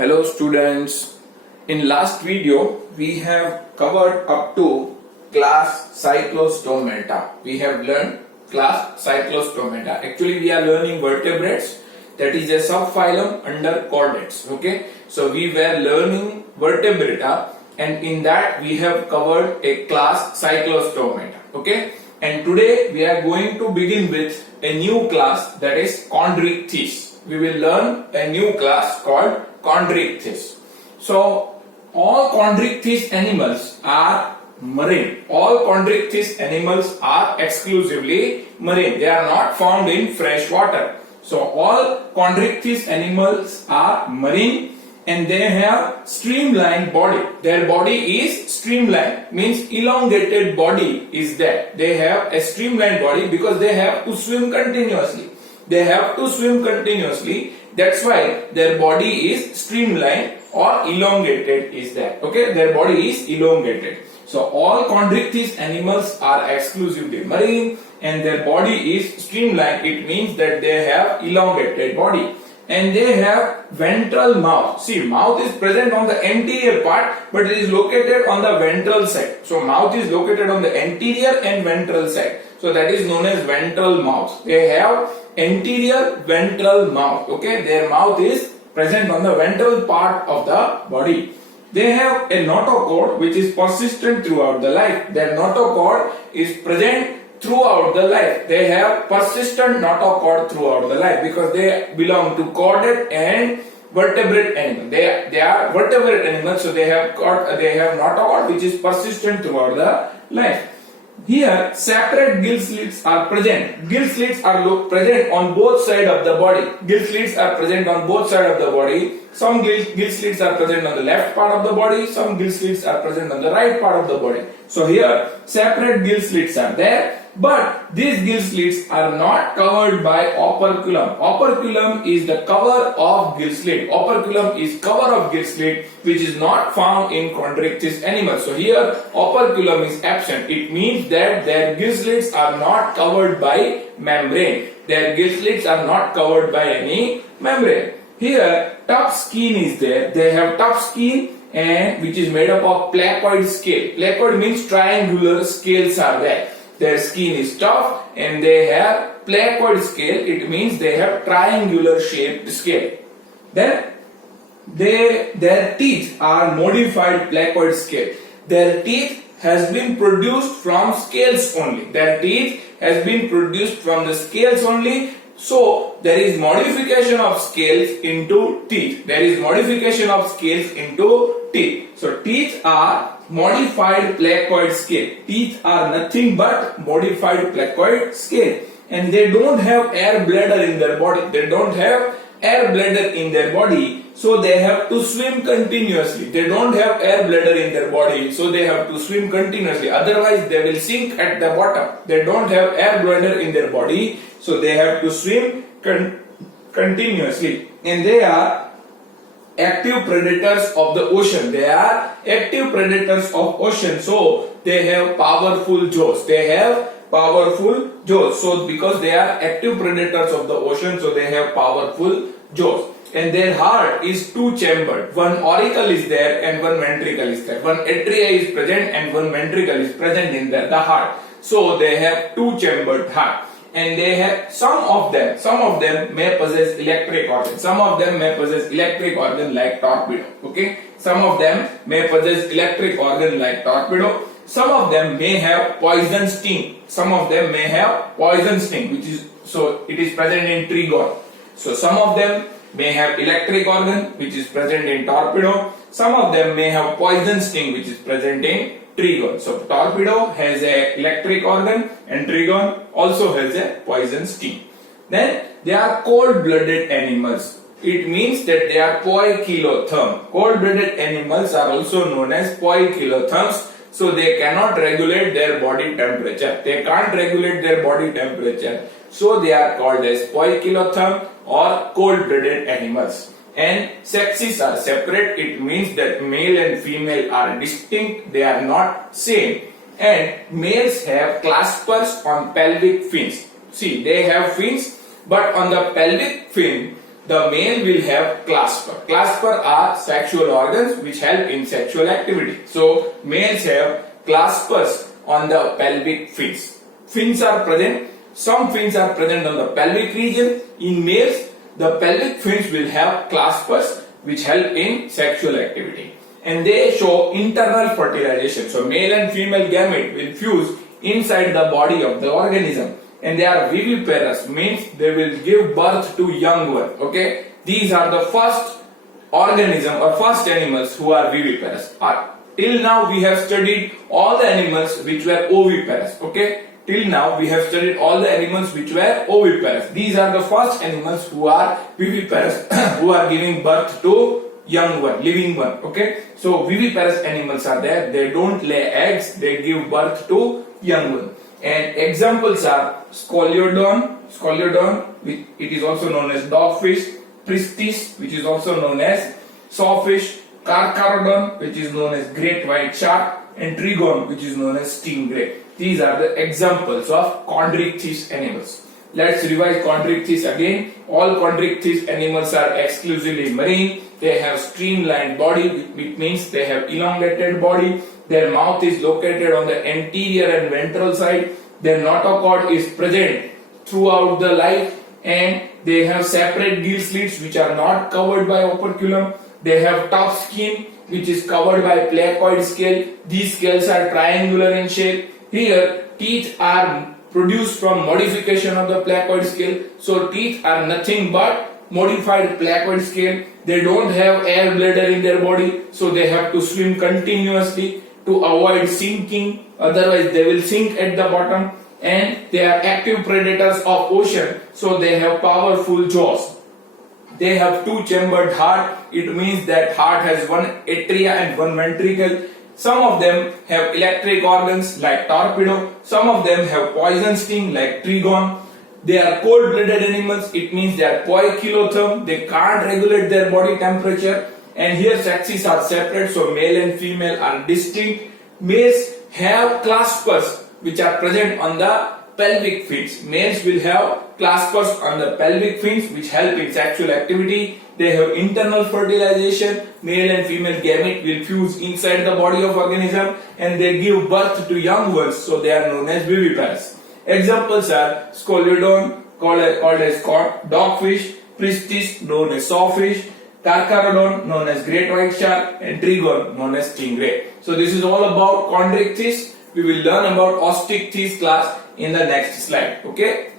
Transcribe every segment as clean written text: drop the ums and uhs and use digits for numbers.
Hello students, in last video we have covered up to class Cyclostomata. We have learned class Cyclostomata. Actually we are learning vertebrates, that is a subphylum under chordates. Okay, so we were learning vertebrata and in that we have covered a class Cyclostomata. Okay, and today we are going to begin with a new class, that is chondrichthyes. We will learn a new class called chondrichthyes. So all chondrichthyes animals are marine. All chondrichthyes animals are exclusively marine. They are not found in fresh water. So all chondrichthyes animals are marine and they have streamlined body. Their body is streamlined, means elongated body is there. They have a streamlined body because they have to swim continuously. They have to swim continuously. That's why their body is streamlined or elongated is there. Okay, their body is elongated. So all chondrichthyes animals are exclusively marine and their body is streamlined. It means that they have elongated body and they have ventral mouth. See, mouth is present on the anterior part but it is located on the ventral side. So mouth is located on the anterior and ventral side. So that is known as ventral mouth. They have anterior ventral mouth. Okay, their mouth is present on the ventral part of the body. They have a notochord which is persistent throughout the life. Their notochord is present throughout the life. They have persistent notochord throughout the life because they belong to chordate and vertebrate animal. They are vertebrate animals, so they have notochord which is persistent throughout the life. Here, separate gill slits are present. Gill slits are present on both sides of the body. Gill slits are present on both sides of the body. Some gill slits are present on the left part of the body. Some gill slits are present on the right part of the body. So here, separate gill slits are there. But these gill slits are not covered by operculum. Operculum is the cover of gill slit. Operculum is cover of gill slit which is not found in chondrichthyes animals. So here operculum is absent. It means that their gill slits are not covered by membrane. Their gill slits are not covered by any membrane. Here tough skin is there. They have tough skin and which is made up of placoid scale. Placoid means triangular scales are there. Their skin is tough and they have placoid scale. It means they have triangular shaped scale. Then their teeth are modified placoid scale. Their teeth has been produced from scales only. Their teeth has been produced from the scales only. So there is modification of scales into teeth. There is modification of scales into teeth. So teeth are modified placoid scale. Teeth are nothing but modified placoid scale. And they don't have air bladder in their body. They don't have air bladder in their body. So they have to swim continuously. They don't have air bladder in their body. So they have to swim continuously. Otherwise they will sink at the bottom. They don't have air bladder in their body. So they have to swim continuously. And they are active predators of the ocean. They are active predators of ocean. So they have powerful jaws. They have powerful jaws. So because they are active predators of the ocean, so they have powerful jaws. And their heart is two chambered. One auricle is there and one ventricle is there. One atria is present and one ventricle is present in the heart. So they have two chambered heart. And they have some of them may possess electric organ. Some of them may possess electric organ like torpedo. Okay, some of them may possess electric organ like torpedo. Some of them may have poison sting. Some of them may have poison sting, which is so it is present in trigon. So some of them may have electric organ, which is present in torpedo. Some of them may have poison sting, which is present in trigon. So torpedo has a electric organ and trigon also has a poison sting. Then they are cold-blooded animals. It means that they are poikilotherm. Cold-blooded animals are also known as poikilotherms. So they cannot regulate their body temperature. They can't regulate their body temperature. So they are called as poikilotherm or cold-blooded animals. And sexes are separate. It means that male and female are distinct. They are not same. And males have claspers on pelvic fins. See, they have fins, but on the pelvic fin the male will have clasper. Clasper are sexual organs which help in sexual activity. So males have claspers on the pelvic fins. Fins are present. Some fins are present on the pelvic region. In males, the pelvic fins will have claspers which help in sexual activity. And they show internal fertilization. So male and female gamete will fuse inside the body of the organism. And they are viviparous, means they will give birth to young one. Okay, these are the first organism or first animals who are viviparous. Till now we have studied all the animals which were oviparous. Okay, till now we have studied all the animals which were oviparous. These are the first animals who are viviparous, who are giving birth to young one, living one. Okay, so viviparous animals are there. They don't lay eggs, they give birth to young one. And examples are Scoliodon, it is also known as dogfish, Pristis, which is also known as sawfish, Carcharodon, which is known as great white shark, and Trigon, which is known as stingray. These are the examples of chondrichthyes animals. Let's revise chondrichthyes again. All chondrichthyes animals are exclusively marine. They have streamlined body, which means they have elongated body. Their mouth is located on the anterior and ventral side. Their notochord is present throughout the life, and they have separate gill slits which are not covered by operculum. They have tough skin which is covered by placoid scale. These scales are triangular in shape. Here teeth are produced from modification of the placoid scale. So teeth are nothing but modified placoid scale. They don't have air bladder in their body, so they have to swim continuously to avoid sinking, otherwise they will sink at the bottom. And they are active predators of ocean, so they have powerful jaws. They have two-chambered heart. It means that heart has one atria and one ventricle. Some of them have electric organs like torpedo. Some of them have poison sting like Trigon. They are cold-blooded animals. It means they are poikilotherm. They can't regulate their body temperature. And here sexes are separate, so male and female are distinct. Males have claspers which are present on the pelvic fins. Males will have claspers on the pelvic fins which help in sexual activity. They have internal fertilization. Male and female gamete will fuse inside the body of organism, and they give birth to young ones, so they are known as viviparous. Examples are Scoliodon, called as dogfish, Pristis, known as sawfish, Carcharodon, known as great white shark, and Trigon, known as stingray. So this is all about chondrichthyes. We will learn about osteichthyes class in the next slide. Okay.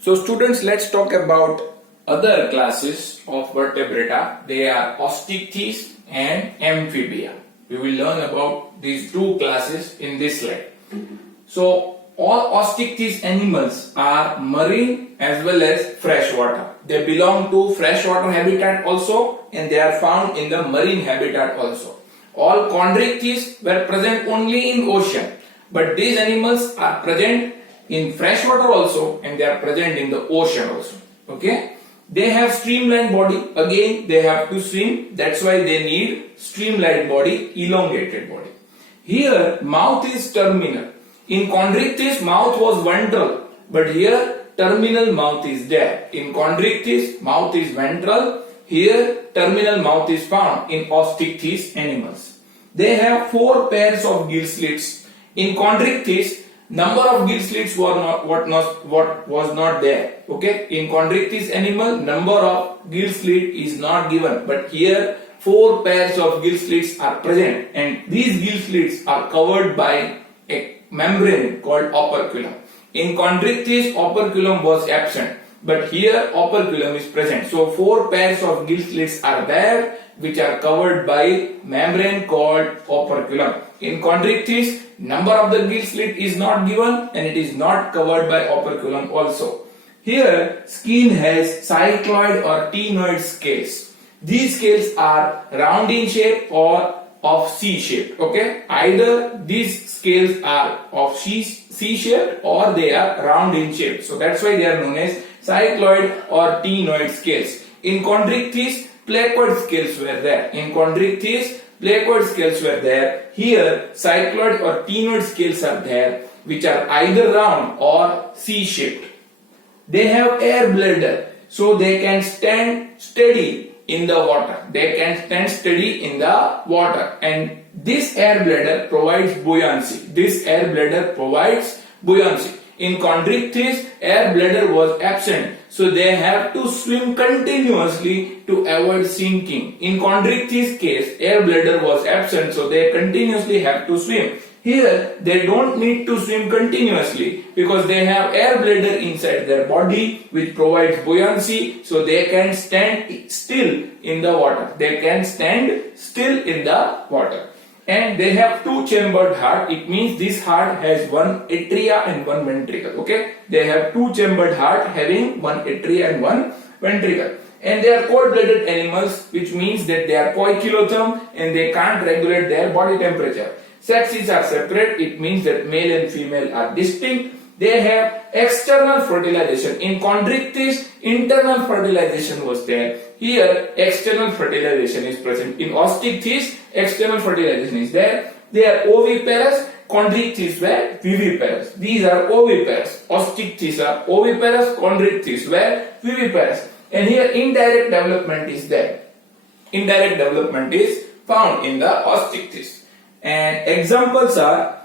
So students, let's talk about other classes of vertebrata. They are osteichthyes and amphibia. We will learn about these two classes in this slide. So all osteichthyes animals are marine as well as freshwater. They belong to freshwater habitat also, and they are found in the marine habitat also. All chondrichthyes were present only in ocean, but these animals are present in freshwater also, and they are present in the ocean also. Okay, they have streamlined body. Again, they have to swim. That's why they need streamlined body, elongated body. Here, mouth is terminal. In chondrichthyes, mouth was ventral, but here terminal mouth is there. In chondrichthyes, mouth is ventral. Here, terminal mouth is found in osteichthyes animals. They have 4 pairs of gill slits. In chondrichthyes, number of gill slits was not there. Okay, in chondrichthyes animal, number of gill slit is not given, but here 4 pairs of gill slits are present, and these gill slits are covered by a membrane called operculum. In chondrichthyes, operculum was absent, but here operculum is present. So 4 pairs of gill slits are there, which are covered by membrane called operculum. In chondrichthyes, number of the gill slit is not given, and it is not covered by operculum also. Here, skin has cycloid or ctenoid scales. These scales are round in shape or of C-shape. Okay, either these scales are of C-shape or they are round in shape. So that's why they are known as cycloid or ctenoid scales. In chondrichthyes, placoid scales were there. In chondrichthyes, placoid scales were there. Here, cycloid or ctenoid scales are there. which are either round or C-shaped. They have air bladder, so they can stand steady in the water. They can stand steady in the water, and this air bladder provides buoyancy. This air bladder provides buoyancy. In chondrichthyes, air bladder was absent, so they have to swim continuously to avoid sinking. In chondrichthyes case, air bladder was absent, so they continuously have to swim. Here, they don't need to swim continuously because they have air bladder inside their body which provides buoyancy, so they can stand still in the water. They can stand still in the water. And they have two-chambered heart. It means this heart has one atria and one ventricle. Okay, they have two-chambered heart having one atria and one ventricle. And they are cold-blooded animals, which means that they are poikilotherm and they can't regulate their body temperature. Sexes are separate. It means that male and female are distinct. They have external fertilization. In chondrichthyes, internal fertilization was there. Here, external fertilization is present. In osteichthyes, external fertilization is there. They are oviparous. Chondrichthyes were viviparous. These are oviparous. Osteichthyes are oviparous. Chondrichthyes were viviparous. And here, indirect development is there. Indirect development is found in the osteichthyes. And examples are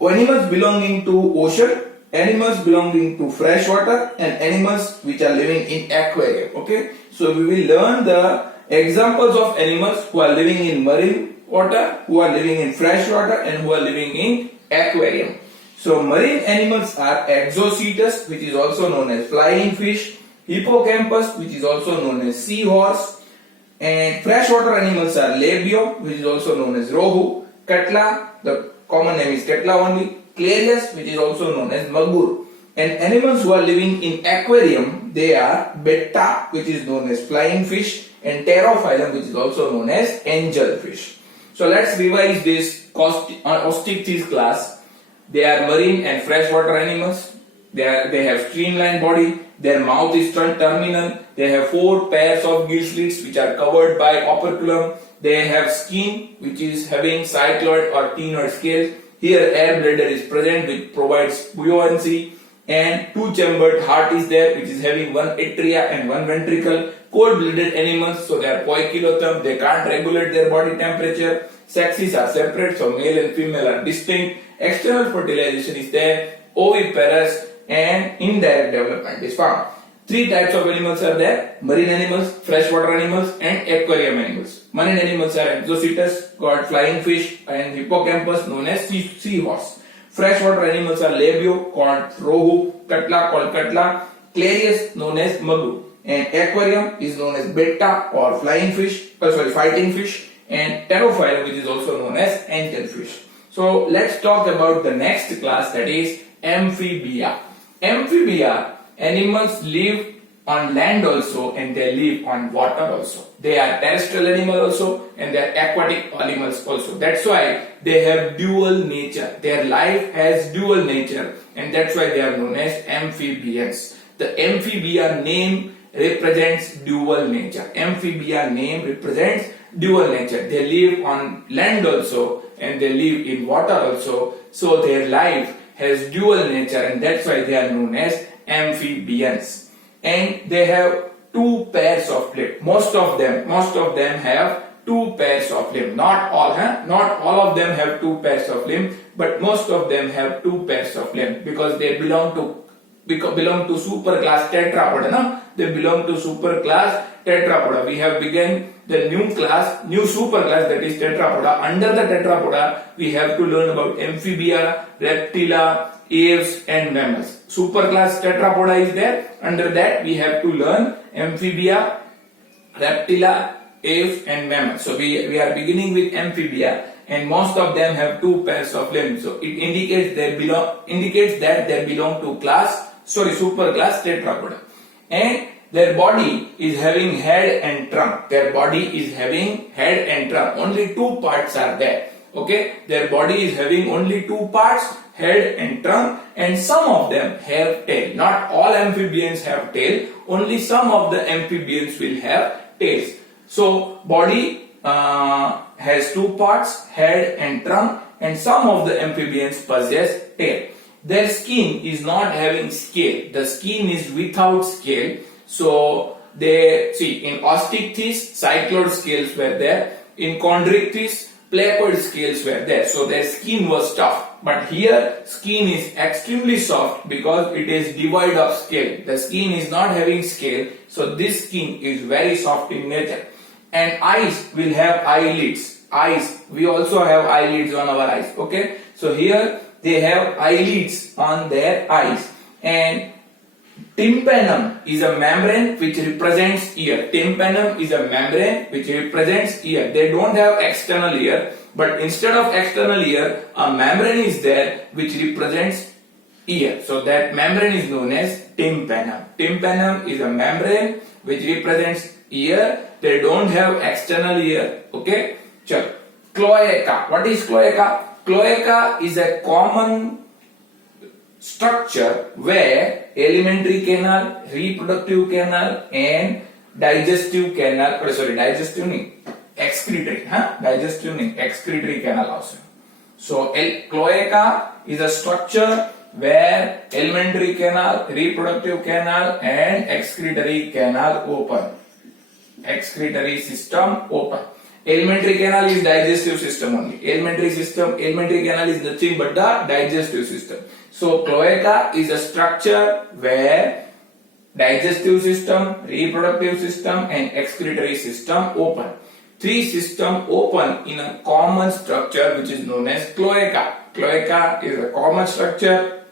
animals belonging to ocean, animals belonging to fresh water, and animals which are living in aquarium. Okay, so we will learn the examples of animals who are living in marine water, who are living in fresh water, and who are living in aquarium. So marine animals are Exocetus, which is also known as flying fish, Hippocampus, which is also known as seahorse, and freshwater animals are Labio, which is also known as Rohu, Katla, the common name is Katla only, Clarius, which is also known as Magur. And animals who are living in aquarium, they are Betta, which is known as flying fish, and Pterophyllum, which is also known as angelfish. So let's revise this osteichthyes class. They are marine and freshwater animals. They have streamlined body. Their mouth is terminal. They have 4 pairs of gill slits which are covered by operculum. They have skin which is having cycloid or tenoid scales. Here air bladder is present which provides buoyancy, and two-chambered heart is there which is having one atria and one ventricle. Cold-blooded animals, so they are poikilotherm. They can't regulate their body temperature. Sexes are separate, so male and female are distinct. External fertilization is there. Oviparous, and indirect development is found. 3 types of animals are there: marine animals, freshwater animals, and aquarium animals. Marine animals are Exocetus, called flying fish, and Hippocampus, known as seahorse. Freshwater animals are Labio, called Rohu, Katla, called Katla, Clarius, known as Magu, and aquarium is known as Betta or fighting fish, and Pterophyllum, which is also known as angelfish. So let's talk about the next class, that is amphibia. Amphibia animals live on land also and they live on water also. They are terrestrial animal also and they are aquatic animals also. That's why they have dual nature. Their life has dual nature, and that's why they are known as amphibians. The amphibia name represents dual nature. Amphibia name represents dual nature. They live on land also and they live in water also. So their life has dual nature, and that's why they are known as amphibians. And they have 2 pairs of limbs. Most of them have 2 pairs of limbs. Not all of them have 2 pairs of limbs, but most of them have 2 pairs of limbs because they belong to superclass tetrapoda. No? They belong to superclass tetrapoda. We have begun the new superclass, that is tetrapoda. Under the tetrapoda, we have to learn about amphibia, reptilia, aves, and mammals. Superclass tetrapoda is there. Under that, we have to learn amphibia, reptilia, aves, and mammals. So we are beginning with amphibia, and most of them have 2 pairs of limbs. So it indicates that they belong to superclass tetrapoda. And their body is having head and trunk. Only 2 parts are there. Okay, their body is having only 2 parts, head and trunk, and some of them have tail. Not all amphibians have tail. Only some of the amphibians will have tails. So body has 2 parts, head and trunk, and some of the amphibians possess tail. Their skin is not having scale. The skin is without scale. So they see in osteichthyes, cycloid scales were there. In chondrichthyes, placoid scales were there. So their skin was tough. But here skin is extremely soft because it is devoid of scale. The skin is not having scale. So this skin is very soft in nature. And eyes will have eyelids. Eyes, we also have eyelids on our eyes. Okay. So here they have eyelids on their eyes. And tympanum is a membrane which represents ear. Tympanum is a membrane which represents ear. They don't have external ear, but instead of external ear, a membrane is there which represents ear. So that membrane is known as tympanum. Tympanum is a membrane which represents ear. They don't have external ear. Okay. Chalo. Cloaca. What is cloaca? Cloaca is a common structure where alimentary canal, reproductive canal and digestive canal, excretory canal also. So cloaca is a structure where alimentary canal, reproductive canal and excretory canal open. Excretory system open. Alimentary canal is digestive system only. Alimentary canal is nothing but the digestive system. So cloaca is a structure where digestive system, reproductive system and excretory system open. Three system open in a common structure which is known as cloaca. Cloaca is a common structure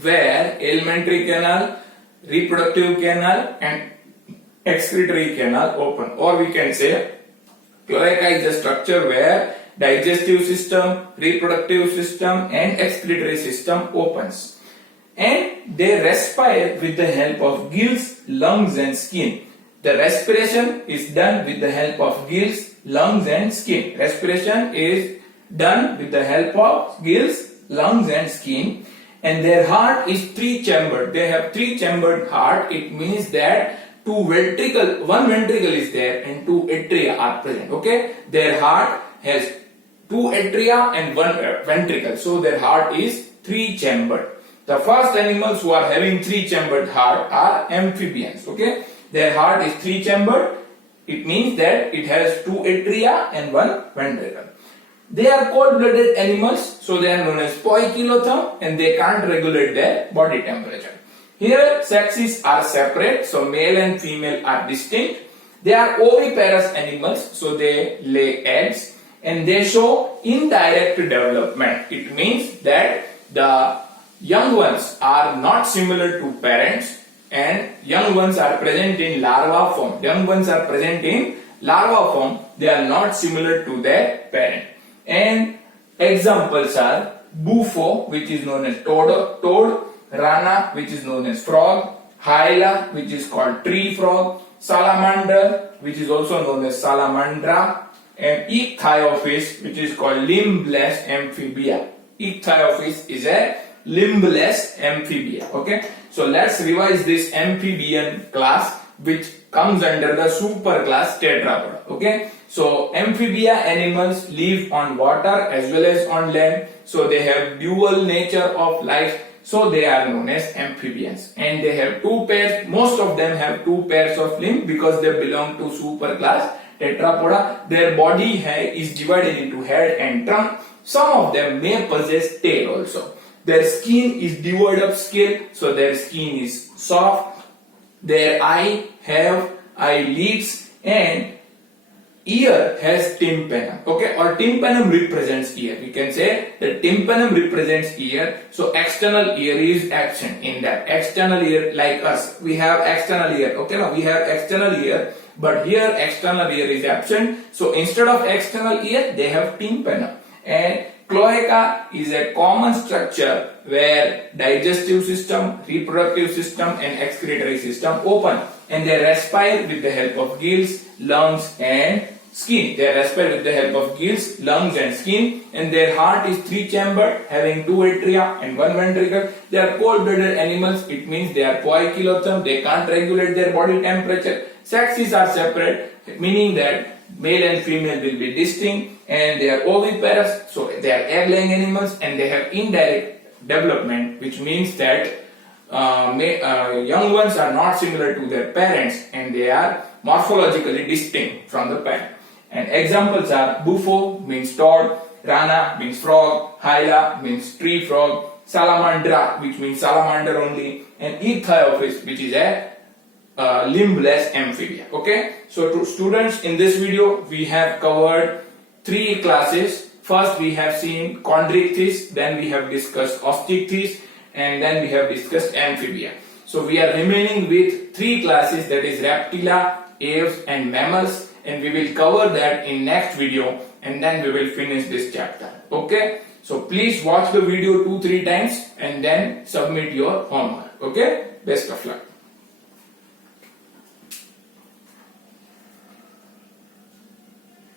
where alimentary canal, reproductive canal and excretory canal open. Or we can say cloaca is a structure where digestive system, reproductive system and excretory system opens. And they respire with the help of gills, lungs and skin. The respiration is done with the help of gills, lungs and skin. Respiration is done with the help of gills, lungs and skin. And their heart is three-chambered. They have three-chambered heart. It means that one ventricle is there and two atria are present. Okay, their heart has two atria and one ventricle. So their heart is three-chambered. The first animals who are having three-chambered heart are amphibians. Okay, their heart is three-chambered. It means that it has two atria and one ventricle. They are cold-blooded animals, so they are known as poikilotherm and they can't regulate their body temperature. Here sexes are separate, so male and female are distinct. They are oviparous animals, so they lay eggs and they show indirect development. It means that the young ones are not similar to parents and young ones are present in larva form. They are not similar to their parent. And examples are bufo, which is known as toad, rana, which is known as frog, hyla, which is called tree frog, salamander, which is also known as salamandra, and ichthyophis, which is called limbless amphibia. Ichthyophis is a limbless amphibia. Okay, so let's revise this amphibian class, which comes under the superclass tetrapoda. Okay, so amphibia animals live on water as well as on land, so they have dual nature of life. So they are known as amphibians and they have two pairs. Most of them have two pairs of limbs because they belong to superclass tetrapoda. Their body is divided into head and trunk. Some of them may possess tail also. Their skin is devoid of scale, so their skin is soft. Their eye have eyelids and ear has tympanum. Okay, or tympanum represents ear. We can say that tympanum represents ear. So external ear is absent in that. External ear, like us, we have external ear. Okay, now we have external ear, but here external ear is absent. So instead of external ear, they have tympanum. And cloaca is a common structure where digestive system, reproductive system and excretory system open, and they respire with the help of gills, lungs and skin. They respire with the help of gills, lungs and skin, and their heart is three-chambered, having two atria and one ventricle. They are cold-blooded animals. It means they are poikilotherm. They can't regulate their body temperature. Sexes are separate, meaning that male and female will be distinct, and they are oviparous, so they are egg-laying animals, and they have indirect development, which means that young ones are not similar to their parents, and they are morphologically distinct from the parent. And examples are bufo means toad, rana means frog, hyla means tree frog, salamandra which means salamander only, and ichthyophis which is a limbless amphibia. Okay, so to students, in this video we have covered three classes. First we have seen chondrichthyes, then we have discussed osteichthyes, and then we have discussed amphibia. So we are remaining with three classes, that is reptilia, aves and mammals, and we will cover that in next video, and then we will finish this chapter. Okay, so please watch the video 2-3 times and then submit your homework. Okay, best of luck.